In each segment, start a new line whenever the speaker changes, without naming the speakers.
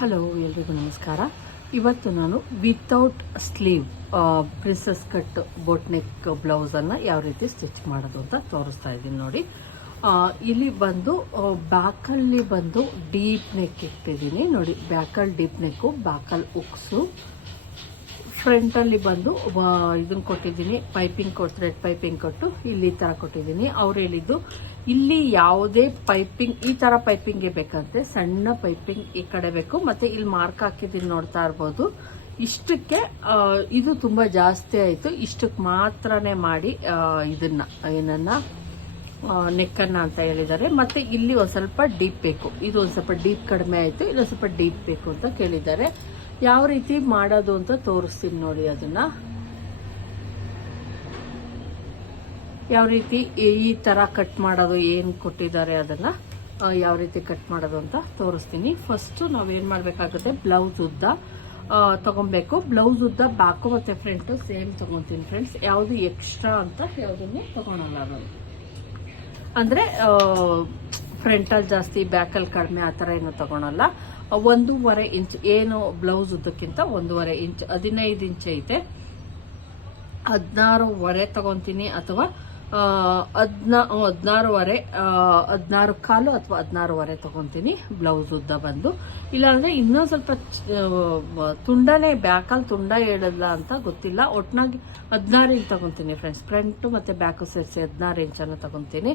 Hello ಎಲ್ರಿಗೂ ನಮಸ್ಕಾರ. ಇವತ್ತು ನಾನು without sleeve princess cut boat neck ಬ್ಲೌಸನ್ನು ಯಾವ ರೀತಿ ಸ್ಟಿಚ್ ಮಾಡೋದು ಅಂತ ತೋರಿಸ್ತಾ ಇದ್ದೀನಿ ನೋಡಿ. ಇಲ್ಲಿ ಬಂದು ಬ್ಯಾಕಲ್ಲಿ ಬಂದು ಡೀಪ್ ನೆಕ್ ಇಟ್ಟಿದ್ದೀನಿ ನೋಡಿ. ಬ್ಯಾಕಲ್ ಡೀಪ್ ನೆಕ್ಕು ಬ್ಯಾಕಲ್ ಉಕ್ಸು. ಫ್ರಂಟಲ್ಲಿ ಬಂದು ಇದನ್ನು ಕೊಟ್ಟಿದ್ದೀನಿ ಪೈಪಿಂಗ್ ಕೊಟ್ಟು ಥ್ರೆಡ್ ಪೈಪಿಂಗ್ ಕೊಟ್ಟು ಇಲ್ಲಿ ಥರ ಕೊಟ್ಟಿದ್ದೀನಿ. ಅವ್ರು ಹೇಳಿದ್ದು ಇಲ್ಲಿ ಯಾವುದೇ ಪೈಪಿಂಗ್ ಈ ಥರ ಪೈಪಿಂಗ್ ಬೇಕಂತೆ, ಸಣ್ಣ ಪೈಪಿಂಗ್ ಈ ಕಡೆ ಬೇಕು. ಮತ್ತೆ ಇಲ್ಲಿ ಮಾರ್ಕ್ ಹಾಕಿದ್ದೀನಿ ನೋಡ್ತಾ ಇರ್ಬೋದು. ಇಷ್ಟಕ್ಕೆ ಇದು ತುಂಬ ಜಾಸ್ತಿ ಆಯಿತು. ಇಷ್ಟಕ್ಕೆ ಮಾತ್ರನೇ ಮಾಡಿ ಇದನ್ನ, ಏನನ್ನ ನೆಕ್ಕನ್ನ ಅಂತ ಹೇಳಿದ್ದಾರೆ. ಮತ್ತೆ ಇಲ್ಲಿ ಒಂದು ಸ್ವಲ್ಪ ಡೀಪ್ ಬೇಕು. ಇದು ಒಂದು ಸ್ವಲ್ಪ ಡೀಪ್ ಕಡಿಮೆ ಆಯಿತು. ಇಲ್ಲಿ ಒಂದು ಸ್ವಲ್ಪ ಡೀಪ್ ಬೇಕು ಅಂತ ಕೇಳಿದ್ದಾರೆ. ಯಾವ ರೀತಿ ಮಾಡೋದು ಅಂತ ತೋರಿಸ್ತೀನಿ ನೋಡಿ ಅದನ್ನ. ಯಾವ ರೀತಿ ಈ- ಥರ ಕಟ್ ಮಾಡೋದು, ಏನು ಕೊಟ್ಟಿದ್ದಾರೆ ಅದನ್ನು ಯಾವ ರೀತಿ ಕಟ್ ಮಾಡೋದು ಅಂತ ತೋರಿಸ್ತೀನಿ. ಫಸ್ಟ್ ನಾವೇನು ಮಾಡಬೇಕಾಗುತ್ತೆ ಬ್ಲೌಸ್ ಉದ್ದ ತಗೊಬೇಕು. ಬ್ಲೌಸ್ ಉದ್ದ ಬ್ಯಾಕು ಮತ್ತು ಫ್ರಂಟ್ ಸೇಮ್ ತಗೊಂತೀನಿ ಫ್ರೆಂಡ್ಸ್ ಯಾವುದು ಎಕ್ಸ್ಟ್ರಾ ಅಂತ ಯಾವುದನ್ನು ತೊಗೊಳಲ್ಲ ನಾನು ಅಂದರೆ ಫ್ರಂಟಲ್ಲಿ ಜಾಸ್ತಿ ಬ್ಯಾಕಲ್ಲಿ ಕಡಿಮೆ ಆ ಥರ ಏನು ತೊಗೊಳಲ್ಲ. ಒಂದೂವರೆ ಇಂಚ್, ಏನು ಬ್ಲೌಸ್ ಉದ್ದಕ್ಕಿಂತ ಒಂದೂವರೆ ಇಂಚ್, ಹದಿನೈದು ಇಂಚ್ ಐತೆ. ಹದಿನಾರೂವರೆ ತಗೊಂತೀನಿ, ಅಥವಾ ಹದಿನಾ, ಹದಿನಾರುವರೆ ಹದಿನಾರು ಕಾಲು ಅಥವಾ ಹದಿನಾರುವರೆ ತೊಗೊತೀನಿ, ಬ್ಲೌಸ್ ಉದ್ದ ಬಂದು. ಇಲ್ಲಾಂದರೆ ಇನ್ನೂ ಸ್ವಲ್ಪ ತುಂಡನೇ ಬ್ಯಾಕಲ್ಲಿ ತುಂಡ ಹೇಳಲ್ಲ ಅಂತ ಗೊತ್ತಿಲ್ಲ. ಒಟ್ನಾಗಿ ಹದಿನಾರು ಇಂಚ್ ತೊಗೊತೀನಿ ಫ್ರೆಂಡ್ಸ್ ಫ್ರಂಟು ಮತ್ತು ಬ್ಯಾಕು ಸೇರಿಸಿ ಹದಿನಾರು ಇಂಚನ್ನು ತೊಗೊತೀನಿ.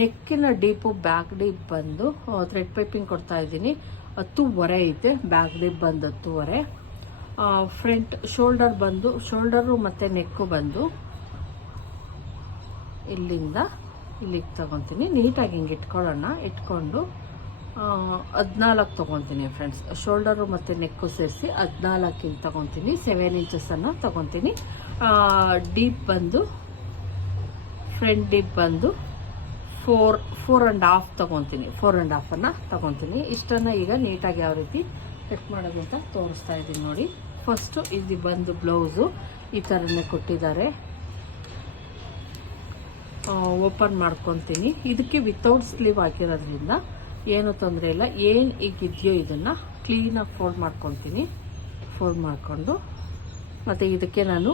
ನೆಕ್ಕಿನ ಡೀಪು ಬ್ಯಾಕ್ ಡೀಪ್ ಬಂದು ಥ್ರೆಡ್ ಪೈಪಿಂಗ್ ಕೊಡ್ತಾ ಇದ್ದೀನಿ. ಹತ್ತುವರೆ ಐತೆ, ಬ್ಯಾಕ್ ಡೀಪ್ ಬಂದು ಹತ್ತುವರೆ. ಫ್ರಂಟ್ ಶೋಲ್ಡರ್ ಬಂದು ಶೋಲ್ಡರು ಮತ್ತು ನೆಕ್ಕು ಬಂದು ಇಲ್ಲಿಂದ ಇಲ್ಲಿಗೆ ತೊಗೊತೀನಿ. ನೀಟಾಗಿ ಹಿಂಗೆ ಇಟ್ಕೊಳ್ಳೋಣ. ಇಟ್ಕೊಂಡು ಹದಿನಾಲ್ಕು ತೊಗೊತೀನಿ ಫ್ರೆಂಡ್ಸ್ ಶೋಲ್ಡರು ಮತ್ತು ನೆಕ್ಕು ಸೇರಿಸಿ ಹದಿನಾಲ್ಕು ಹಿಂಗೆ ತೊಗೊತೀನಿ ಸೆವೆನ್ ಇಂಚಸನ್ನು ತೊಗೊತೀನಿ. ಡೀಪ್ ಬಂದು ಫ್ರಂಟ್ ಡೀಪ್ ಬಂದು ಫೋರ್ ಫೋರ್ ಆ್ಯಂಡ್ ಹಾಫ್ ತೊಗೊತೀನಿ. ಫೋರ್ ಆ್ಯಂಡ್ ಹಾಫನ್ನು ತೊಗೊತೀನಿ. ಇಷ್ಟನ್ನು ಈಗ ನೀಟಾಗಿ ಯಾವ ರೀತಿ ಕಟ್ ಮಾಡೋದು ಅಂತ ತೋರಿಸ್ತಾ ಇದ್ದೀನಿ ನೋಡಿ. ಫಸ್ಟು ಇದು ಬಂದು ಬ್ಲೌಸು ಈ ಥರನೇ ಕೊಟ್ಟಿದ್ದಾರೆ. ಓಪನ್ ಮಾಡ್ಕೊತೀನಿ. ಇದಕ್ಕೆ ವಿತೌಟ್ ಸ್ಲೀವ್ ಹಾಕಿರೋದ್ರಿಂದ ಏನು ತೊಂದರೆ ಇಲ್ಲ. ಏನು ಈಗಿದೆಯೋ ಇದನ್ನು ಕ್ಲೀನಾಗಿ ಫೋಲ್ಡ್ ಮಾಡ್ಕೊತೀನಿ. ಫೋಲ್ಡ್ ಮಾಡಿಕೊಂಡು. ಮತ್ತು ಇದಕ್ಕೆ ನಾನು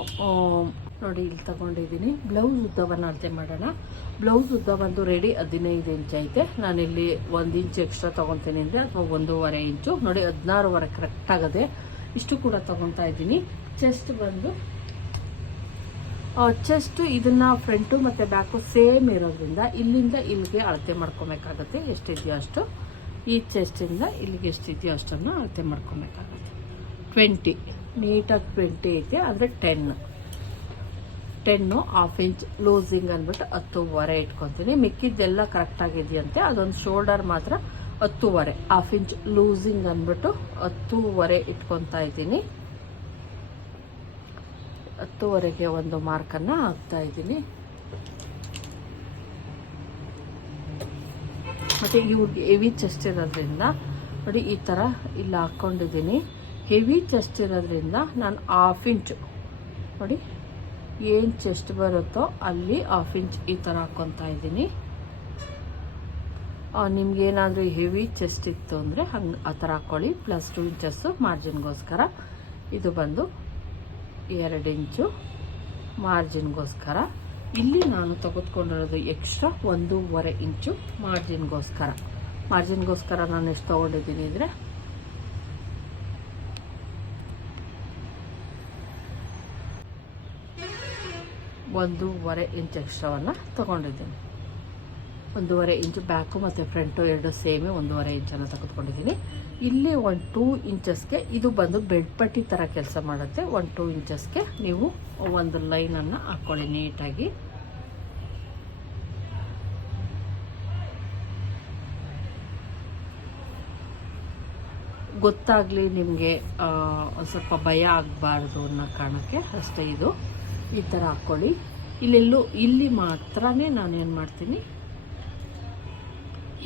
ನೋಡಿ ಇಲ್ಲಿ ತಗೊಂಡಿದ್ದೀನಿ. ಬ್ಲೌಸ್ ಉದ್ದವನ್ನು ಅಳತೆ ಮಾಡೋಣ. ಬ್ಲೌಸ್ ಉದ್ದ ಬಂದು ರೆಡಿ ಹದಿನೈದು ಇಂಚ್ ಐತೆ. ನಾನಿಲ್ಲಿ ಒಂದು ಇಂಚ್ ಎಕ್ಸ್ಟ್ರಾ ತೊಗೊತೀನಿ ಅಂದರೆ ಅಥವಾ ಒಂದೂವರೆ ಇಂಚು ನೋಡಿ ಹದಿನಾರುವರೆ ಕರೆಕ್ಟ್ ಆಗದೆ ಇಷ್ಟು ಕೂಡ ತೊಗೊತಾ ಇದ್ದೀನಿ. ಚೆಸ್ಟ್ ಬಂದು ಚೆಸ್ಟ್ ಇದನ್ನ ಫ್ರಂಟು ಮತ್ತು ಬ್ಯಾಕು ಸೇಮ್ ಇರೋದ್ರಿಂದ ಇಲ್ಲಿಂದ ಇಲ್ಲಿಗೆ ಅಳತೆ ಮಾಡ್ಕೊಬೇಕಾಗತ್ತೆ. ಎಷ್ಟಿದೆಯೋ ಅಷ್ಟು. ಈ ಚೆಸ್ಟಿಂದ ಇಲ್ಲಿಗೆ ಎಷ್ಟಿದೆಯೋ ಅಷ್ಟನ್ನು ಅಳತೆ ಮಾಡ್ಕೊಬೇಕಾಗತ್ತೆ. ಟ್ವೆಂಟಿ ನೀಟಾಗಿ ಟ್ವೆಂಟಿ ಐತೆ, ಆದರೆ ten ten half inch loosing ಅಂದ್ಬಿಟ್ಟು ಹತ್ತುವರೆ ಇಟ್ಕೊತೀನಿ. ಮಿಕ್ಕಿದ್ದೆಲ್ಲ ಕರೆಕ್ಟಾಗಿದೆಯಂತೆ ಅದೊಂದು ಶೋಲ್ಡರ್ ಮಾತ್ರ ಹತ್ತುವರೆ. ಹಾಫ್ ಇಂಚ್ ಲೂಸಿಂಗ್ ಅಂದ್ಬಿಟ್ಟು ಹತ್ತೂವರೆ ಇಟ್ಕೊತಾ ಇದ್ದೀನಿ. ಹತ್ತುವರೆಗೆ ಒಂದು ಮಾರ್ಕನ್ನು ಹಾಕ್ತಾ ಇದ್ದೀನಿ. ಮತ್ತು ಇವು ಹೆವಿ ಚೆಸ್ಟ್ ಇರೋದ್ರಿಂದ, ನೋಡಿ ಈ ಥರ ಇಲ್ಲಿ ಹಾಕ್ಕೊಂಡಿದ್ದೀನಿ. ಹೆವಿ ಚೆಸ್ಟ್ ಇರೋದ್ರಿಂದ ನಾನು ಹಾಫ್ ಇಂಚು ನೋಡಿ ಏನು ಚೆಸ್ಟ್ ಬರುತ್ತೋ ಅಲ್ಲಿ ಹಾಫ್ ಇಂಚ್ ಈ ಥರ ಹಾಕ್ಕೊತಾ ಇದ್ದೀನಿ. ನಿಮ್ಗೇನಾದರೂ ಹೆವಿ ಚೆಸ್ಟ್ ಇತ್ತು ಅಂದರೆ ಹಂಗೆ ಆ ಥರ ಹಾಕ್ಕೊಳ್ಳಿ ಪ್ಲಸ್ ಟು ಇಂಚಸ್ಸು ಮಾರ್ಜಿನ್ಗೋಸ್ಕರ ಇದು ಬಂದು ಎರಡು ಇಂಚು ಮಾರ್ಜಿನ್ಗೋಸ್ಕರ. ಇಲ್ಲಿ ನಾನು ತೆಗೆದುಕೊಂಡಿರೋದು ಎಕ್ಸ್ಟ್ರಾ ಒಂದೂವರೆ ಇಂಚು ಮಾರ್ಜಿನ್ಗೋಸ್ಕರ. ಮಾರ್ಜಿನ್ಗೋಸ್ಕರ ನಾನು ಎಷ್ಟು ತೊಗೊಂಡಿದ್ದೀನಿ ಅಂದರೆ ಒಂದೂವರೆ ಇಂಚ್ ಎಕ್ಸ್ಟ್ರಾವನ್ನು ತೊಗೊಂಡಿದ್ದೀನಿ. ಒಂದೂವರೆ ಇಂಚು ಬ್ಯಾಕು ಮತ್ತು ಫ್ರಂಟು ಎರಡು ಸೇಮೆ ಒಂದೂವರೆ ಇಂಚನ್ನು ತೆಗೆದುಕೊಂಡಿದ್ದೀನಿ. ಇಲ್ಲಿ ಒನ್ ಟೂ ಇಂಚಸ್ಗೆ ಇದು ಬಂದು ಬೆಡ್ ಪಟ್ಟಿ ಥರ ಕೆಲಸ ಮಾಡುತ್ತೆ. ಒನ್ ಟೂ ಇಂಚಸ್ಗೆ ನೀವು ಒಂದು ಲೈನನ್ನು ಹಾಕ್ಕೊಳ್ಳಿ ನೀಟಾಗಿ. ಗೊತ್ತಾಗಲಿ ನಿಮಗೆ ಸ್ವಲ್ಪ ಭಯ ಆಗಬಾರ್ದು ಅನ್ನೋ ಕಾರಣಕ್ಕೆ ಅಷ್ಟೇ ಇದು. ಈ ಥರ ಹಾಕ್ಕೊಳ್ಳಿ ಇಲ್ಲೆಲ್ಲೂ, ಇಲ್ಲಿ ಮಾತ್ರನೇ ನಾನೇನು ಮಾಡ್ತೀನಿ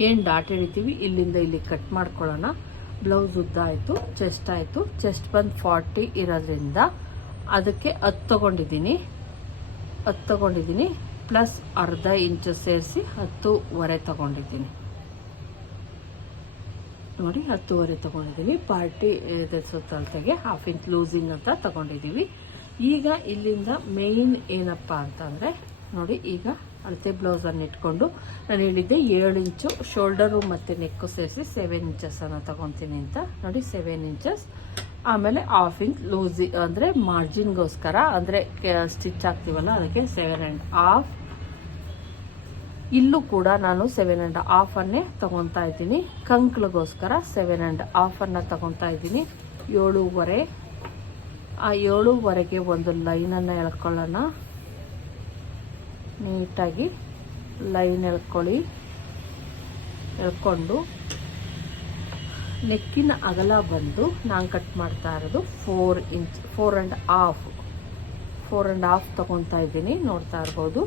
ಏನು ಡಾಟ್ ಹಿಡಿತೀವಿ ಇಲ್ಲಿಂದ ಇಲ್ಲಿ ಕಟ್ ಮಾಡ್ಕೊಳ್ಳೋಣ. ಬ್ಲೌಸ್ ಉದ್ದ ಆಯಿತು, ಚೆಸ್ಟ್ ಆಯಿತು. ಚೆಸ್ಟ್ ಬಂದು ಫಾರ್ಟಿ ಇರೋದ್ರಿಂದ ಅದಕ್ಕೆ ಹತ್ತು ತೊಗೊಂಡಿದ್ದೀನಿ. ಹತ್ತು ತೊಗೊಂಡಿದ್ದೀನಿ, ಪ್ಲಸ್ ಅರ್ಧ ಇಂಚು ಸೇರಿಸಿ ಹತ್ತೂವರೆ ತೊಗೊಂಡಿದ್ದೀನಿ. ನೋಡಿ, ಹತ್ತುವರೆ ತಗೊಂಡಿದ್ದೀನಿ. ಪಾರ್ಟಿ ಸುತ್ತಳತೆಗೆ ಹಾಫ್ ಇಂಚ್ ಲೂಸಿಂಗ್ ಅಂತ ತಗೊಂಡಿದ್ದೀವಿ. ಈಗ ಇಲ್ಲಿಂದ ಮೇಯ್ನ್ ಏನಪ್ಪ ಅಂತಂದರೆ, ನೋಡಿ, ಈಗ ಅಳತೆ ಬ್ಲೌಸನ್ನು ಇಟ್ಕೊಂಡು ನಾನು ಹೇಳಿದ್ದೆ ಏಳು ಇಂಚು ಶೋಲ್ಡರು ಮತ್ತು ನೆಕ್ಕು ಸೇರಿಸಿ ಸೆವೆನ್ ಇಂಚಸನ್ನು ತಗೊತೀನಿ ಅಂತ. ನೋಡಿ ಸೆವೆನ್ ಇಂಚಸ್ ಆಮೇಲೆ ಹಾಫ್ ಇಂಚ್ ಲೂಸಿ ಅಂದರೆ ಮಾರ್ಜಿನ್ಗೋಸ್ಕರ ಅಂದರೆ ಸ್ಟಿಚ್ ಹಾಕ್ತೀವಲ್ಲ, ಅದಕ್ಕೆ ಸೆವೆನ್ ಆ್ಯಂಡ್ ಹಾಫ್ ಇಲ್ಲೂ ಕೂಡ ನಾನು ಸೆವೆನ್ ಆ್ಯಂಡ್ ಹಾಫನ್ನೇ ತಗೊತಾ ಇದ್ದೀನಿ. ಕಂಕ್ಳಿಗೋಸ್ಕರ ಸೆವೆನ್ ಆ್ಯಂಡ್ ಹಾಫನ್ನು ತಗೊತಾ ಇದ್ದೀನಿ. ಏಳೂವರೆ, ಆ ಏಳೂವರೆಗೆ ಒಂದು ಲೈನನ್ನು ಎಳ್ಕೊಳ್ಳೋಣ. ನೀಟಾಗಿ ಲೈನ್ ಎಳ್ಕೊಳ್ಳಿ. ಎಳ್ಕೊಂಡು ನೆಕ್ಕಿನ ಅಗಲ ಬಂದು ನಾನು ಕಟ್ ಮಾಡ್ತಾ ಇರೋದು four inch four and half four and half ತಗೊತಾ ಇದ್ದೀನಿ, ನೋಡ್ತಾ ಇರ್ಬೋದು.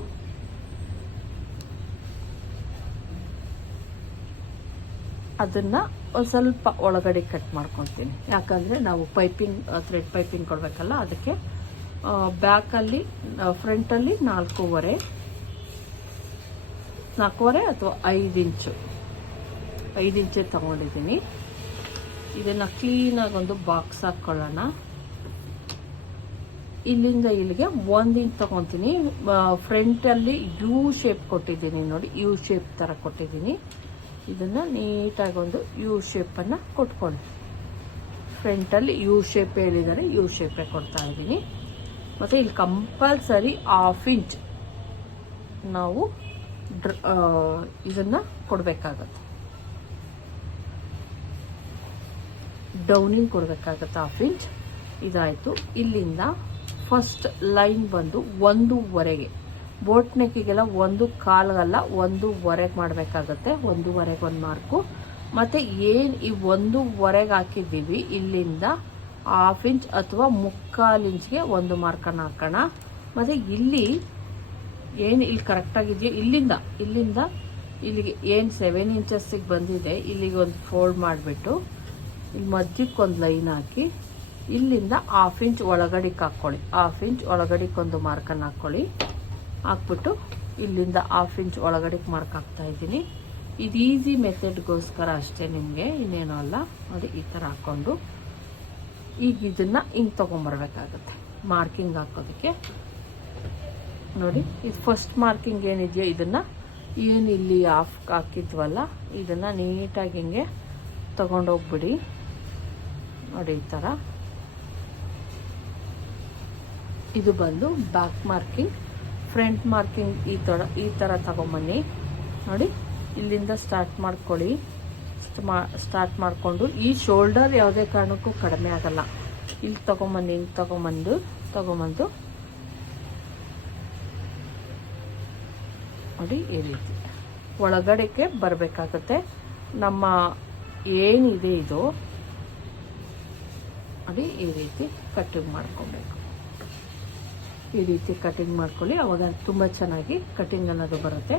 ಅದನ್ನು ಸ್ವಲ್ಪ ಒಳಗಡೆ ಕಟ್ ಮಾಡ್ಕೊತೀನಿ. ಯಾಕಂದರೆ ನಾವು ಪೈಪಿಂಗ್ ಥ್ರೆಡ್ ಪೈಪಿಂಗ್ ಕೊಡಬೇಕಲ್ಲ, ಅದಕ್ಕೆ ಬ್ಯಾಕಲ್ಲಿ ಫ್ರಂಟಲ್ಲಿ ನಾಲ್ಕೂವರೆ. ನಾಲ್ಕೂವರೆ ಅಥವಾ ಐದು ಇಂಚು ಐದು ಇಂಚೆ ತಗೊಂಡಿದ್ದೀನಿ. ಇದನ್ನು ಕ್ಲೀನಾಗಿ ಒಂದು ಬಾಕ್ಸ್ ಹಾಕ್ಕೊಳ್ಳೋಣ ಇಲ್ಲಿಂದ ಇಲ್ಲಿಗೆ ಒಂದು ಇಂಚ್ ತಗೊತೀನಿ. ಫ್ರಂಟಲ್ಲಿ ಯು ಶೇಪ್ ಕೊಟ್ಟಿದ್ದೀನಿ ನೋಡಿ ಯು ಶೇಪ್ ಥರ ಕೊಟ್ಟಿದ್ದೀನಿ. ಇದನ್ನು ನೀಟಾಗಿ ಒಂದು ಯು ಶೇಪನ್ನು ಕೊಟ್ಕೊಳ್ಳಿ. ಫ್ರಂಟಲ್ಲಿ ಯು ಶೇಪ್ ಹೇಳಿದರೆ ಯು ಶೇಪೇ ಕೊಡ್ತಾ ಇದ್ದೀನಿ. ಮತ್ತು ಇಲ್ಲಿ ಕಂಪಲ್ಸರಿ ಹಾಫ್ ಇಂಚ್ ನಾವು ಡ್ರ ಇದನ್ನು ಕೊಡಬೇಕಾಗತ್ತೆ. ಡೌನಿಂಗ್ ಕೊಡಬೇಕಾಗತ್ತೆ ಹಾಫ್ ಇಂಚ್ ಇದಾಯಿತು. ಇಲ್ಲಿಂದ ಫಸ್ಟ್ ಲೈನ್ ಬಂದು ಒಂದೂವರೆಗೆ. ಬೋಟ್ ನೆಕ್ಕಿಗೆಲ್ಲ ಒಂದು ಕಾಲ್ಗಲ್ಲ, ಒಂದೂವರೆಗೆ ಮಾಡಬೇಕಾಗತ್ತೆ. ಒಂದೂವರೆಗೆ ಒಂದು ಮಾರ್ಕು. ಮತ್ತು ಏನು ಈ ಒಂದೂವರೆಗೆ ಹಾಕಿದ್ದೀವಿ, ಇಲ್ಲಿಂದ ಹಾಫ್ ಇಂಚ್ ಅಥವಾ ಮುಕ್ಕಾಲು ಇಂಚ್ಗೆ ಒಂದು ಮಾರ್ಕನ್ನು ಹಾಕೋಣ. ಮತ್ತು ಇಲ್ಲಿ ಏನು ಇಲ್ಲಿ ಕರೆಕ್ಟಾಗಿದೆಯೋ ಇಲ್ಲಿಂದ ಇಲ್ಲಿಂದ ಇಲ್ಲಿಗೆ ಏನು ಸೆವೆನ್ ಇಂಚಸ್ಸಿಗೆ ಬಂದಿದೆ, ಇಲ್ಲಿಗೆ ಒಂದು ಫೋಲ್ಡ್ ಮಾಡಿಬಿಟ್ಟು ಇಲ್ಲಿ ಮಧ್ಯಕ್ಕೆ ಒಂದು ಲೈನ್ ಹಾಕಿ, ಇಲ್ಲಿಂದ ಹಾಫ್ ಇಂಚ್ ಒಳಗಡೆಗೆ ಹಾಕ್ಕೊಳ್ಳಿ. ಹಾಫ್ ಇಂಚ್ ಒಳಗಡೆಗೆ ಒಂದು ಮಾರ್ಕನ್ನು ಹಾಕ್ಕೊಳ್ಳಿ. ಹಾಕ್ಬಿಟ್ಟು ಇಲ್ಲಿಂದ ಹಾಫ್ ಇಂಚ್ ಒಳಗಡೆಗೆ ಮಾರ್ಕ್ ಹಾಕ್ತಾ ಇದ್ದೀನಿ. ಇದು ಈಸಿ ಮೆಥಡ್ಗೋಸ್ಕರ ಅಷ್ಟೇ ನಿಮಗೆ, ಇನ್ನೇನೋ ಅಲ್ಲ. ನೋಡಿ, ಈ ಥರ ಹಾಕ್ಕೊಂಡು ಈಗ ಇದನ್ನು ಹಿಂಗೆ ತೊಗೊಂಬರ್ಬೇಕಾಗತ್ತೆ ಮಾರ್ಕಿಂಗ್ ಹಾಕೋದಕ್ಕೆ. ನೋಡಿ ಇದು ಫಸ್ಟ್ ಮಾರ್ಕಿಂಗ್ ಏನಿದೆಯೋ ಇದನ್ನು ಏನು ಇಲ್ಲಿ ಆಫ್ ಹಾಕಿದ್ವಲ್ಲ, ಇದನ್ನು ನೀಟಾಗಿ ಹಿಂಗೆ ತೊಗೊಂಡೋಗ್ಬಿಡಿ. ನೋಡಿ, ಈ ಥರ ಇದು ಬಂದು ಬ್ಯಾಕ್ ಮಾರ್ಕಿಂಗ್ ಫ್ರಂಟ್ ಮಾರ್ಕಿಂಗ್ ಈ ಥರ ಈ ಥರ ತಗೊಂಬನ್ನಿ. ನೋಡಿ, ಇಲ್ಲಿಂದ ಸ್ಟಾರ್ಟ್ ಮಾಡ್ಕೊಳ್ಳಿ. ಸ್ಟಾರ್ಟ್ ಮಾಡಿಕೊಂಡು, ಈ ಶೋಲ್ಡರ್ ಯಾವುದೇ ಕಾರಣಕ್ಕೂ ಕಡಿಮೆ ಆಗಲ್ಲ. ಇಲ್ಲಿ ತಗೊಂಬನ್ನಿ ಹಿಂಗೆ ತಗೊಂಬಂದು ತಗೊಂಬಂದು. ನೋಡಿ ಈ ರೀತಿ. ಒಳಗಡೆಗೆ ಬರಬೇಕಾಗತ್ತೆ. ನಮ್ಮ ಏನಿದೆ ಇದು ನೋಡಿ ಈ ರೀತಿ ಕಟ್ಟಿಂಗ್ ಮಾಡ್ಕೊಬೇಕು. ಈ ರೀತಿ ಕಟಿಂಗ್ ಮಾಡ್ಕೊಳ್ಳಿ, ಅವಾಗ ತುಂಬ ಚೆನ್ನಾಗಿ ಕಟಿಂಗ್ ಅನ್ನೋದು ಬರುತ್ತೆ.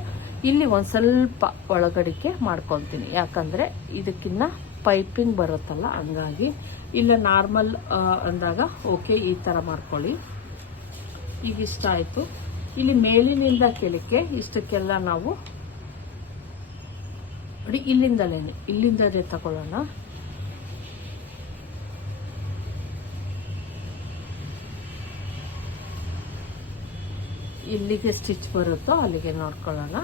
ಇಲ್ಲಿ ಒಂದು ಸ್ವಲ್ಪ ಒಳಗಡಿಕೆ ಮಾಡ್ಕೊತೀನಿ ಯಾಕಂದರೆ ಇದಕ್ಕಿನ್ನ ಪೈಪಿಂಗ್ ಬರುತ್ತಲ್ಲ, ಹಂಗಾಗಿ ಇಲ್ಲ ನಾರ್ಮಲ್ ಅಂದಾಗ ಓಕೆ, ಈ ಥರ ಮಾಡ್ಕೊಳ್ಳಿ. ಈಗ ಇಷ್ಟ ಆಯಿತು. ಇಲ್ಲಿ ಮೇಲಿನಿಂದ ಕೆಳಕ್ಕೆ ಇಷ್ಟಕ್ಕೆಲ್ಲ ನಾವು ನೋಡಿ, ಇಲ್ಲಿಂದಲೇ ಇಲ್ಲಿಂದಲೇ ತಗೊಳ್ಳೋಣ. ಇಲ್ಲಿಗೆ ಸ್ಟಿಚ್ ಬರುತ್ತೋ ಅಲ್ಲಿಗೆ ನೋಡ್ಕೊಳ್ಳೋಣ.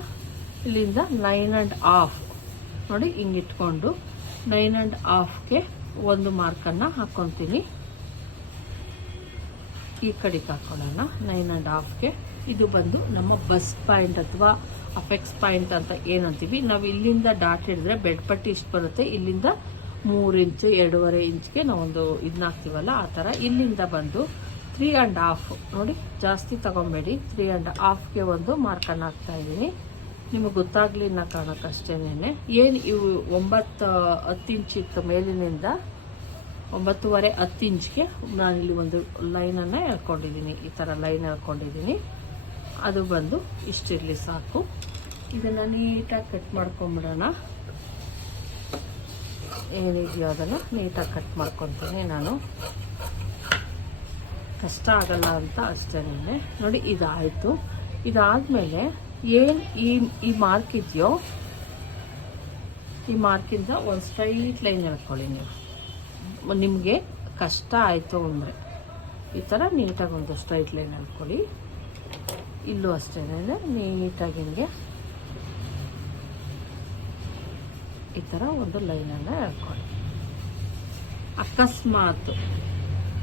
ಇಲ್ಲಿಂದ ನೈನ್ ಆ್ಯಂಡ್ ಹಾಫ್ ನೋಡಿ, ಹಿಂಗೆ ಇಟ್ಕೊಂಡು ನೈನ್ ಆ್ಯಂಡ್ ಹಾಫ್ಗೆ ಒಂದು ಮಾರ್ಕನ್ನು ಹಾಕ್ಕೊತೀನಿ ಈ ಕಡೆಗೆ ಹಾಕ್ಕೊಳ್ಳೋಣ ನೈನ್ ಆ್ಯಂಡ್ ಹಾಫ್ಗೆ ಇದು ಬಂದು ನಮ್ಮ ಬಸ್ ಪಾಯಿಂಟ್ ಅಥವಾ ಅಫೆಕ್ಸ್ ಪಾಯಿಂಟ್ ಅಂತ ಏನಂತೀವಿ. ನಾವು ಇಲ್ಲಿಂದ ಡಾಟ್ ಹಿಡಿದ್ರೆ ಬೆಡ್ ಪಟ್ಟಿ ಇಷ್ಟು ಬರುತ್ತೆ. ಇಲ್ಲಿಂದ ಮೂರು ಇಂಚು ಎರಡೂವರೆ ಇಂಚ್ಗೆ ನಾವೊಂದು ಇದನ್ನ ಹಾಕ್ತೀವಲ್ಲ, ಆ ಥರ. ಇಲ್ಲಿಂದ ಬಂದು ತ್ರೀ ಆ್ಯಂಡ್ ಹಾಫ್ ನೋಡಿ, ಜಾಸ್ತಿ ತಗೊಬೇಡಿ. ತ್ರೀ ಆ್ಯಂಡ್ ಹಾಫ್ಗೆ ಒಂದು ಮಾರ್ಕನ್ನು ಹಾಕ್ತಾ ಇದ್ದೀನಿ. ನಿಮಗೆ ಗೊತ್ತಾಗಲಿ ನಾ ಕಾರಣಕ್ಕಷ್ಟೇನೆ ಏನು ಇವು ಒಂಬತ್ತು ಹತ್ತು ಇಂಚ್ ಇತ್ತು ಮೇಲಿನಿಂದ ಒಂಬತ್ತುವರೆ ಹತ್ತು ಇಂಚ್ಗೆ ನಾನಿಲ್ಲಿ ಒಂದು ಲೈನನ್ನು ಎಳ್ಕೊಂಡಿದ್ದೀನಿ. ಈ ಥರ ಲೈನ್ ಎಳ್ಕೊಂಡಿದ್ದೀನಿ. ಅದು ಬಂದು ಇಷ್ಟಿರಲಿ ಸಾಕು. ಇದನ್ನು ನೀಟಾಗಿ ಕಟ್ ಮಾಡ್ಕೊಂಬಿಡೋಣ. ಏನಿದೆಯೋ ಅದನ್ನು ನೀಟಾಗಿ ಕಟ್ ಮಾಡ್ಕೊತೀನಿ ನಾನು. ಕಷ್ಟ ಆಗಲ್ಲ ಅಂತ ಅಷ್ಟೇ ನೋಡಿ, ಇದಾಯಿತು. ಇದಾದಮೇಲೆ ಏನು ಈ ಈ ಮಾರ್ಕ್ ಇದೆಯೋ, ಈ ಮಾರ್ಕಿಂದ ಒಂದು ಸ್ಟ್ರೈಟ್ ಲೈನ್ ಎಳ್ಕೊಳ್ಳಿ ನೀವು. ನಿಮಗೆ ಕಷ್ಟ ಆಯಿತು ಅಂದರೆ ಈ ಥರ ನೀಟಾಗಿ ಒಂದು ಸ್ಟ್ರೈಟ್ ಲೈನ್ ಎಳ್ಕೊಳ್ಳಿ ಇಲ್ಲೂ ಅಷ್ಟೇ ನೀಟಾಗಿ ಹಿಂಗೆ ಈ ಥರ ಒಂದು ಲೈನನ್ನು ಹೇಳ್ಕೊಳ್ಳಿ ಅಕಸ್ಮಾತ್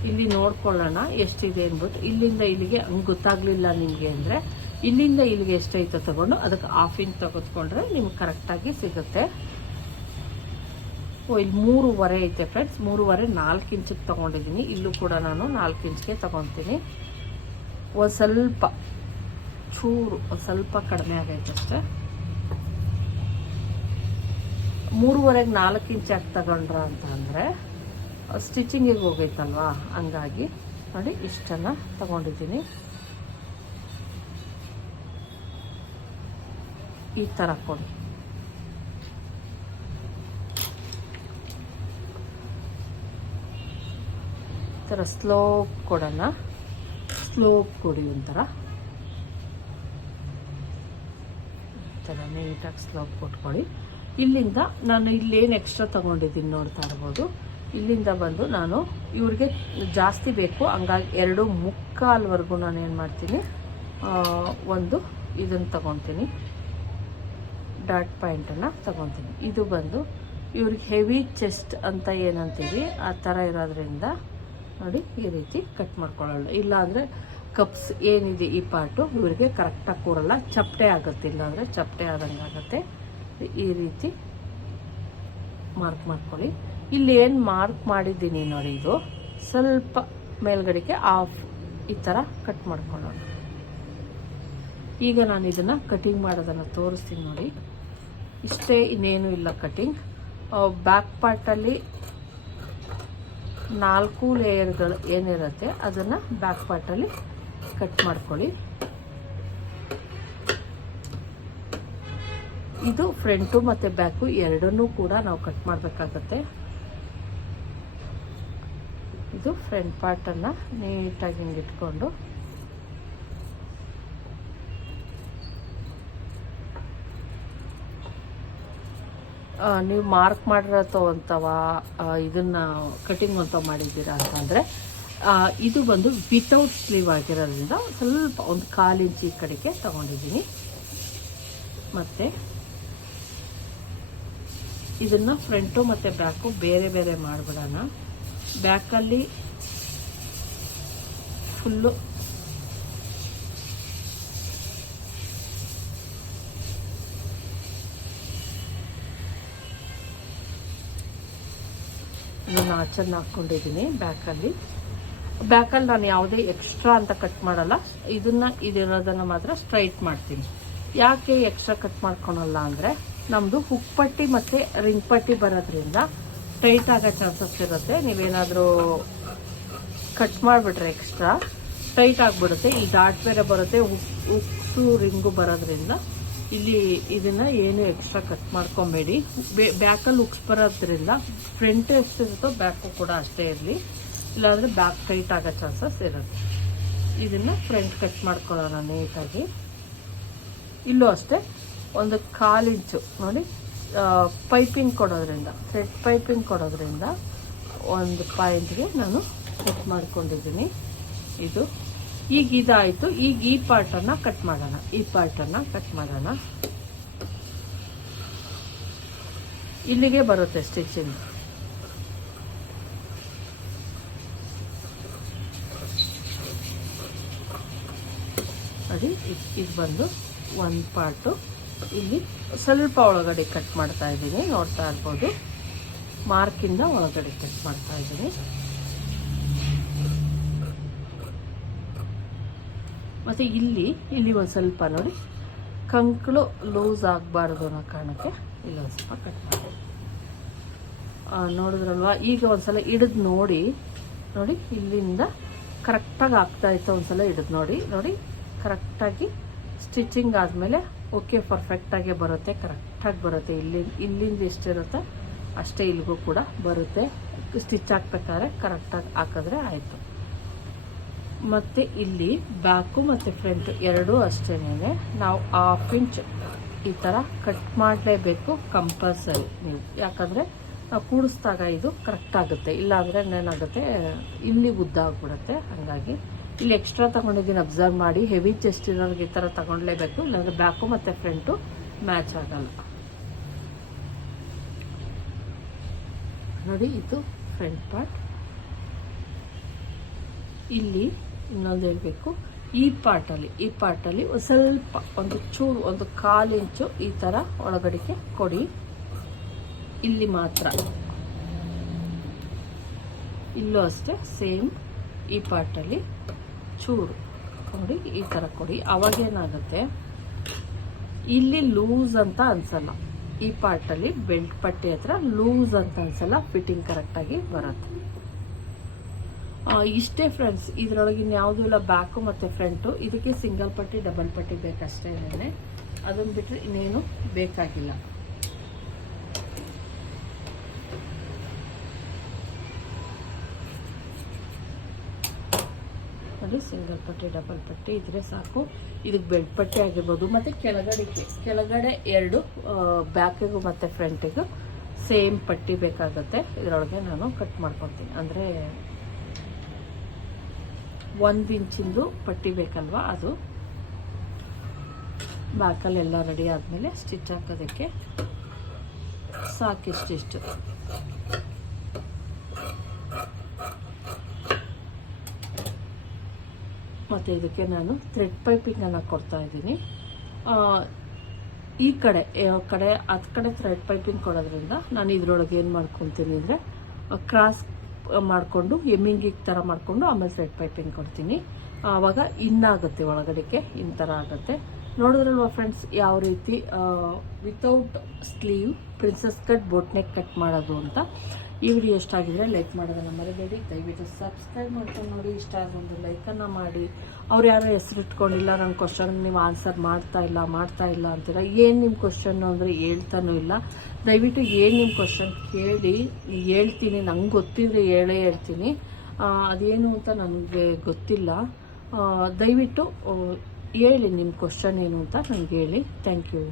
ಇಲ್ಲಿ ನೋಡ್ಕೊಳ್ಳೋಣ ಎಷ್ಟಿದೆ ಅಂದ್ಬಿಟ್ಟು, ಇಲ್ಲಿಂದ ಇಲ್ಲಿಗೆ ಹಂಗೆ ಗೊತ್ತಾಗ್ಲಿಲ್ಲ ನಿಮಗೆ ಅಂದರೆ, ಇಲ್ಲಿಂದ ಇಲ್ಲಿಗೆ ಎಷ್ಟೈತೋ ತಗೊಂಡು ಅದಕ್ಕೆ ಹಾಫ್ ಇಂಚ್ ತೆಗೆದುಕೊಂಡ್ರೆ ನಿಮ್ಗೆ ಕರೆಕ್ಟಾಗಿ ಸಿಗುತ್ತೆ. ಓ, ಇಲ್ಲಿ ಮೂರುವರೆ ಐತೆ ಫ್ರೆಂಡ್ಸ್ ಮೂರುವರೆ ನಾಲ್ಕು ಇಂಚಿಗೆ ತೊಗೊಂಡಿದ್ದೀನಿ. ಇಲ್ಲೂ ಕೂಡ ನಾನು ನಾಲ್ಕು ಇಂಚ್ಗೆ ತೊಗೊತೀನಿ. ಒಂದು ಸ್ವಲ್ಪ ಚೂರು ಸ್ವಲ್ಪ ಕಡಿಮೆ ಆಗೈತೆ ಅಷ್ಟೇ. ಮೂರುವರೆಗೆ ನಾಲ್ಕು ಇಂಚ್ ಹಾಕಿ ತಗೊಂಡ್ರ ಅಂತ ಅಂದರೆ ಸ್ಟಿಚಿಂಗಿಗೆ ಹೋಗೈತಲ್ವಾ? ಹಂಗಾಗಿ ನೋಡಿ ಇಷ್ಟನ್ನ ತಗೊಂಡಿದ್ದೀನಿ. ಈ ಥರ ಕೊಡಿ. ಈ ಥರ ಸ್ಲೋಪ್ ಕೊಡೋಣ. ಸ್ಲೋಪ್ ಕೊಡಿ ಒಂಥರ. ಥರ ನೀಟಾಗಿ ಸ್ಲೋಪ್ ಕೊಟ್ಕೊಳ್ಳಿ. ಇಲ್ಲಿಂದ ನಾನು ಇಲ್ಲೇನು ಎಕ್ಸ್ಟ್ರಾ ತೊಗೊಂಡಿದ್ದೀನಿ ನೋಡ್ತಾ ಇರ್ಬೋದು. ಇಲ್ಲಿಂದ ಬಂದು ನಾನು ಇವ್ರಿಗೆ ಜಾಸ್ತಿ ಬೇಕು. ಹಂಗಾಗಿ ಎರಡು ಮುಕ್ಕಾಲ್ವರೆಗೂ ನಾನು ಏನು ಮಾಡ್ತೀನಿ ಒಂದು ಇದನ್ನು ತಗೊತೀನಿ. ಡಾಟ್ ಪಾಯಿಂಟನ್ನು ತಗೊತೀನಿ. ಇದು ಬಂದು ಇವ್ರಿಗೆ ಹೆವಿ ಚೆಸ್ಟ್ ಅಂತ ಏನಂತೀವಿ, ಆ ಥರ ಇರೋದ್ರಿಂದ ನೋಡಿ ಈ ರೀತಿ ಕಟ್ ಮಾಡ್ಕೊಳ್ಳೋಣ. ಇಲ್ಲ ಅಂದರೆ ಕಪ್ಸ್ ಏನಿದೆ ಈ ಪಾರ್ಟು, ಇವರಿಗೆ ಕರೆಕ್ಟಾಗಿ ಕೂರಲ್ಲ. ಚಪ್ಪಟೆ ಆಗುತ್ತೆ ಇಲ್ಲ ಅಂದರೆ ಚಪ್ಪಟೆ ಆದಂಗೆ ಆಗುತ್ತೆ. ಈ ರೀತಿ ಮಾರ್ಕ್ ಮಾಡ್ಕೊಳ್ಳಿ. ಇಲ್ಲಿ ಏನು ಮಾರ್ಕ್ ಮಾಡಿದ್ದೀನಿ ನೋಡಿ ಇದು. ಸ್ವಲ್ಪ ಮೇಲ್ಗಡೆಗೆ ಆಫ್ ಈ ಥರ ಕಟ್ ಮಾಡ್ಕೊಳ್ಳೋಣ. ಈಗ ನಾನು ಇದನ್ನು ಕಟಿಂಗ್ ಮಾಡೋದನ್ನು ತೋರಿಸ್ತೀನಿ ನೋಡಿ. ಇಷ್ಟೇ ಇನ್ನೇನು ಇಲ್ಲ ಕಟಿಂಗ್ ಬ್ಯಾಕ್ ಪಾರ್ಟಲ್ಲಿ ನಾಲ್ಕು ಲೇಯರ್ಗಳು ಏನಿರುತ್ತೆ, ಅದನ್ನು ಬ್ಯಾಕ್ ಪಾರ್ಟಲ್ಲಿ ಕಟ್ ಮಾಡ್ಕೊಳ್ಳಿ. ಇದು ಫ್ರಂಟು ಮತ್ತು ಬ್ಯಾಕು ಎರಡನ್ನೂ ಕೂಡ ನಾವು ಕಟ್ ಮಾಡಬೇಕಾಗತ್ತೆ. ಇದು ಫ್ರಂಟ್ ಪಾರ್ಟನ್ನು ನೀಟಾಗಿ ಹಿಂಗೆ ಇಟ್ಕೊಂಡು ನೀವು ಮಾರ್ಕ್ ಮಾಡಿರೋ ತೊಗೊಂತವ ಇದನ್ನು ಕಟಿಂಗ್ ಅಂತ ಮಾಡಿದ್ದೀರಾ ಅಂತಂದರೆ ಇದು ಬಂದು ವಿತೌಟ್ ಸ್ಲೀವ್ ಆಗಿರೋದ್ರಿಂದ ಸ್ವಲ್ಪ ಒಂದು ಕಾಲು ಇಂಚಿ ಕಡೆಗೆ ತಗೊಂಡಿದ್ದೀನಿ. ಮತ್ತು ಇದನ್ನು ಫ್ರಂಟು ಮತ್ತು ಬ್ಯಾಕು ಬೇರೆ ಬೇರೆ ಮಾಡಿಬಿಡೋಣ. ಬ್ಯಾಕಲ್ಲಿ ಫುಲ್ಲು ನಾನು ಆಚೆನ ಹಾಕ್ಕೊಂಡಿದ್ದೀನಿ ಬ್ಯಾಕಲ್ಲಿ ಬ್ಯಾಕಲ್ಲಿ ನಾನು ಯಾವುದೇ ಎಕ್ಸ್ಟ್ರಾ ಅಂತ ಕಟ್ ಮಾಡಲ್ಲ. ಇದನ್ನ, ಇದಿರೋದನ್ನು ಮಾತ್ರ ಸ್ಟ್ರೈಟ್ ಮಾಡ್ತೀನಿ. ಯಾಕೆ ಎಕ್ಸ್ಟ್ರಾ ಕಟ್ ಮಾಡ್ಕೊಳಲ್ಲ ಅಂದರೆ ನಮ್ಮದು ಹುಕ್ ಪಟ್ಟಿ ಮತ್ತು ರಿಂಗ್ ಪಟ್ಟಿ ಬರೋದ್ರಿಂದ ಸ್ಟ್ರೈಟ್ ಆಗೋ ಚಾನ್ಸಸ್ ಇರುತ್ತೆ. ನೀವೇನಾದರೂ ಕಟ್ ಮಾಡಿಬಿಟ್ರೆ ಎಕ್ಸ್ಟ್ರಾ ಟೈಟ್ ಆಗಿಬಿಡುತ್ತೆ. ಈ ಡಾಟ್ ಬೇರೆ ಬರುತ್ತೆ. ಉಕ್ಸು ರಿಂಗು ಬರೋದ್ರಿಂದ ಇಲ್ಲಿ ಇದನ್ನ ಏನು ಎಕ್ಸ್ಟ್ರಾ ಕಟ್ ಮಾಡ್ಕೊಬೇಡಿ. ಬ್ಯಾಕಲ್ಲಿ ಉಕ್ಸ್ ಬರೋದ್ರಿಂದ ಫ್ರಂಟ್ ಎಷ್ಟಿರುತ್ತೋ ಬ್ಯಾಕು ಕೂಡ ಅಷ್ಟೇ ಇರಲಿ. ಇಲ್ಲಾಂದರೆ ಬ್ಯಾಕ್ ಟೈಟ್ ಆಗೋ ಚಾನ್ಸಸ್ ಇರುತ್ತೆ. ಇದನ್ನು ಫ್ರಂಟ್ ಕಟ್ ಮಾಡ್ಕೊಳ್ಳೋಣ ನೀಟಾಗಿ ಇಲ್ಲೂ ಅಷ್ಟೇ, ಒಂದು ಕಾಲಿಂಚು ನೋಡಿ ಪೈಪಿಂಗ್ ಕೊಡೋದ್ರಿಂದ ಥ್ರೆಡ್ ಪೈಪಿಂಗ್ ಕೊಡೋದ್ರಿಂದ ಒಂದು ಪಾಯಿಂಟ್ಗೆ ನಾನು ಕಟ್ ಮಾಡ್ಕೊಂಡಿದ್ದೀನಿ. ಇದು ಈಗ ಇದಾಯಿತು. ಈಗ ಈ ಪಾರ್ಟನ್ನು ಕಟ್ ಮಾಡೋಣ. ಈ ಪಾರ್ಟನ್ನು ಕಟ್ ಮಾಡೋಣ. ಇಲ್ಲಿಗೆ ಬರುತ್ತೆ ಸ್ಟಿಚಿಂಗ್ ನೋಡಿ, ಇದ್- ಬಂದು ಒಂದು ಪಾರ್ಟು ಇಲ್ಲಿ ಸ್ವಲ್ಪ ಒಳಗಡೆ ಕಟ್ ಮಾಡ್ತಾ ಇದ್ದೀನಿ, ನೋಡ್ತಾ ಇರ್ಬೋದು. ಮಾರ್ಕಿಂದ ಒಳಗಡೆ ಕಟ್ ಮಾಡ್ತಾ ಇದ್ದೀನಿ. ಮತ್ತು ಇಲ್ಲಿ ಇಲ್ಲಿ ಒಂದು ಸ್ವಲ್ಪ ನೋಡಿ, ಕಂಕಳು ಲೂಸ್ ಆಗಬಾರ್ದು ಅನ್ನೋ ಕಾರಣಕ್ಕೆ ಇಲ್ಲಿ ಒಂದು ಸ್ವಲ್ಪ ಕಟ್ ಮಾಡಿ ನೋಡಿದ್ರಲ್ವಾ? ಈಗ ಒಂದ್ಸಲ ಹಿಡಿದು ನೋಡಿ ನೋಡಿ, ಇಲ್ಲಿಂದ ಕರೆಕ್ಟಾಗಿ ಆಗ್ತಾ ಇತ್ತು ಒಂದ್ಸಲ ಹಿಡಿದು ನೋಡಿ ನೋಡಿ. ಕರೆಕ್ಟಾಗಿ ಸ್ಟಿಚಿಂಗ್ ಆದಮೇಲೆ ಓಕೆ ಪರ್ಫೆಕ್ಟಾಗೆ ಬರುತ್ತೆ, ಕರೆಕ್ಟಾಗಿ ಬರುತ್ತೆ. ಇಲ್ಲಿ ಇಲ್ಲಿಂದ ಎಷ್ಟಿರುತ್ತೆ, ಅಷ್ಟೇ ಇಲ್ಲಿಗೂ ಕೂಡ ಬರುತ್ತೆ. ಸ್ಟಿಚ್ ಹಾಕ್ಬೇಕಾದ್ರೆ ಕರೆಕ್ಟಾಗಿ ಹಾಕಿದ್ರೆ ಆಯಿತು. ಮತ್ತು ಇಲ್ಲಿ ಬ್ಯಾಕು ಮತ್ತು ಫ್ರಂಟ್ ಎರಡೂ ಅಷ್ಟೇ ನಾವು ಹಾಫ್ ಇಂಚ್ ಈ ಥರ ಕಟ್ ಮಾಡಲೇಬೇಕು ಕಂಪಲ್ಸರಿ ನೀವು. ಯಾಕಂದರೆ ನಾವು ಕೂಡಿಸ್ದಾಗ ಇದು ಕರೆಕ್ಟ್ ಆಗುತ್ತೆ. ಇಲ್ಲಾಂದರೆ ಏನಾಗುತ್ತೆ, ಇಲ್ಲಿ ಉದ್ದ ಆಗ್ಬಿಡುತ್ತೆ. ಹಾಗಾಗಿ ಇಲ್ಲಿ ಎಕ್ಸ್ಟ್ರಾ ತಗೊಂಡಿದ್ದೀನಿ ಅಬ್ಸರ್ವ್ ಮಾಡಿ. ಹೆವಿ ಚೆಸ್ಟ್ ಇರೋರಿಗೆ ಈ ಥರ ತಗೊಳ್ಲೇಬೇಕು ಇಲ್ಲಾಂದರೆ ಬ್ಯಾಕು ಮತ್ತು ಫ್ರಂಟು ಮ್ಯಾಚ್ ಆಗಲ್ಲ. ನೋಡಿ, ಇದು ಫ್ರಂಟ್ ಪಾರ್ಟ್ ಇಲ್ಲಿ ಇನ್ನೊಂದು ಹೇಳಬೇಕು. ಈ ಪಾರ್ಟಲ್ಲಿ ಈ ಪಾರ್ಟಲ್ಲಿ ಸ್ವಲ್ಪ, ಒಂದು ಚೂರು, ಒಂದು ಕಾಲು ಇಂಚು ಈ ಥರ ಒಳಗಡೆಗೆ ಕೊಡಿ. ಇಲ್ಲಿ ಮಾತ್ರ. ಇಲ್ಲೂ ಅಷ್ಟೇ ಸೇಮ್ ಈ ಪಾರ್ಟಲ್ಲಿ ಚೂರು ನೋಡಿ ಈ ಥರ ಕೊಡಿ. ಅವಾಗೇನಾಗುತ್ತೆ ಇಲ್ಲಿ ಲೂಸ್ ಅಂತ ಅನ್ಸಲ್ಲ. ಈ ಪಾರ್ಟಲ್ಲಿ ಬೆಲ್ಟ್ ಪಟ್ಟಿ ಹತ್ರ ಲೂಸ್ ಅಂತ ಅನ್ಸಲ್ಲ ಫಿಟ್ಟಿಂಗ್ ಕರೆಕ್ಟಾಗಿ ಬರುತ್ತೆ. ಇಷ್ಟೇ ಫ್ರೆಂಡ್ಸ್ ಇದರೊಳಗೆ ಇನ್ಯಾವುದೂ ಇಲ್ಲ ಬ್ಯಾಕು ಮತ್ತು ಫ್ರಂಟು ಇದಕ್ಕೆ ಸಿಂಗಲ್ ಪಟ್ಟಿ ಡಬಲ್ ಪಟ್ಟಿ ಬೇಕಷ್ಟೇ ಅದನ್ನು ಬಿಟ್ಟರೆ ಇನ್ನೇನು ಬೇಕಾಗಿಲ್ಲ. ನೋಡಿ ಸಿಂಗಲ್ ಪಟ್ಟಿ ಡಬಲ್ ಪಟ್ಟಿ ಇದ್ರೆ ಸಾಕು. ಇದಕ್ಕೆ ಬೆಲ್ಟ್ ಪಟ್ಟಿ ಆಗಿರ್ಬೋದು. ಮತ್ತು ಕೆಳಗಡೆಗೆ ಕೆಳಗಡೆ ಎರಡು ಬ್ಯಾಕಿಗೂ ಮತ್ತು ಫ್ರಂಟಿಗೂ ಸೇಮ್ ಪಟ್ಟಿ ಬೇಕಾಗುತ್ತೆ. ಇದರೊಳಗೆ ನಾನು ಕಟ್ ಮಾಡ್ಕೊತೀನಿ ಅಂದರೆ ಒಂದು ಇಂಚಿಂದು ಪಟ್ಟಿ ಬೇಕಲ್ವಾ ಅದು? ಬ್ಯಾಕಲ್ಲೆಲ್ಲ ರೆಡಿ ಆದಮೇಲೆ ಸ್ಟಿಚ್ ಹಾಕೋದಕ್ಕೆ ಸಾಕಿಷ್ಟಿಷ್ಟು. ಮತ್ತು ಇದಕ್ಕೆ ನಾನು ಥ್ರೆಡ್ ಪೈಪಿಂಗನ್ನು ಕೊಡ್ತಾ ಇದ್ದೀನಿ. ಈ ಕಡೆ ಕಡೆ ಹತ್ತು ಕಡೆ ಥ್ರೆಡ್ ಪೈಪಿಂಗ್ ಕೊಡೋದ್ರಿಂದ ನಾನು ಇದರೊಳಗೆ ಏನು ಮಾಡ್ಕೊತೀನಿ ಅಂದರೆ ಕ್ರಾಸ್ ಮಾಡಿಕೊಂಡು ಎಮ್ಮಿಂಗಿಗೆ ಥರ ಮಾಡಿಕೊಂಡು ಆಮೇಲೆ ಥ್ರೆಡ್ ಪೈಪಿಂಗ್ ಕೊಡ್ತೀನಿ. ಆವಾಗ ಇನ್ನಾಗುತ್ತೆ ಒಳಗಡೆಗೆ, ಇನ್ ಥರ ಆಗುತ್ತೆ. ನೋಡಿದ್ರಲ್ವ ಫ್ರೆಂಡ್ಸ್ ಯಾವ ರೀತಿ without sleeve princess cut boat neck cut ಮಾಡೋದು ಅಂತ. ಈ ವಿಡಿಯೋ ಇಷ್ಟ ಆಗಿದ್ರೆ ಲೈಕ್ ಮಾಡೋದನ್ನ ಮರಿಬೇಡಿ. ದಯವಿಟ್ಟು ಸಬ್ಸ್ಕ್ರೈಬ್ ಮಾಡ್ಕೊಂಡು ನೋಡಿ. ಇಷ್ಟ ಆಗೊಂದು ಲೈಕನ್ನು ಮಾಡಿ. ಅವ್ರು ಯಾರೋ ಹೆಸರಿಟ್ಕೊಂಡಿಲ್ಲ ನನ್ನ ಕ್ವಶನ್ ನೀವು ಆನ್ಸರ್ ಮಾಡ್ತಾ ಇಲ್ಲ ಮಾಡ್ತಾ ಇಲ್ಲ ಅಂತೀರ? ಏನು ನಿಮ್ಮ ಕ್ವಶನ್ನು ಅಂದರೆ ಹೇಳ್ತಾನೂ ಇಲ್ಲ. ದಯವಿಟ್ಟು ಏನು ನಿಮ್ಮ ಕ್ವಶನ್ ಕೇಳಿ. ಹೇಳ್ತೀನಿ. ನಂಗೆ ಗೊತ್ತಿದ್ರೆ ಹೇಳೇ ಹೇಳ್ತೀನಿ. ಅದೇನು ಅಂತ ನನಗೆ ಗೊತ್ತಿಲ್ಲ. ದಯವಿಟ್ಟು ಹೇಳಿ ನಿಮ್ಮ ಕ್ವಶನ್ ಏನು ಅಂತ ನನಗೆ ಹೇಳಿ. Thank you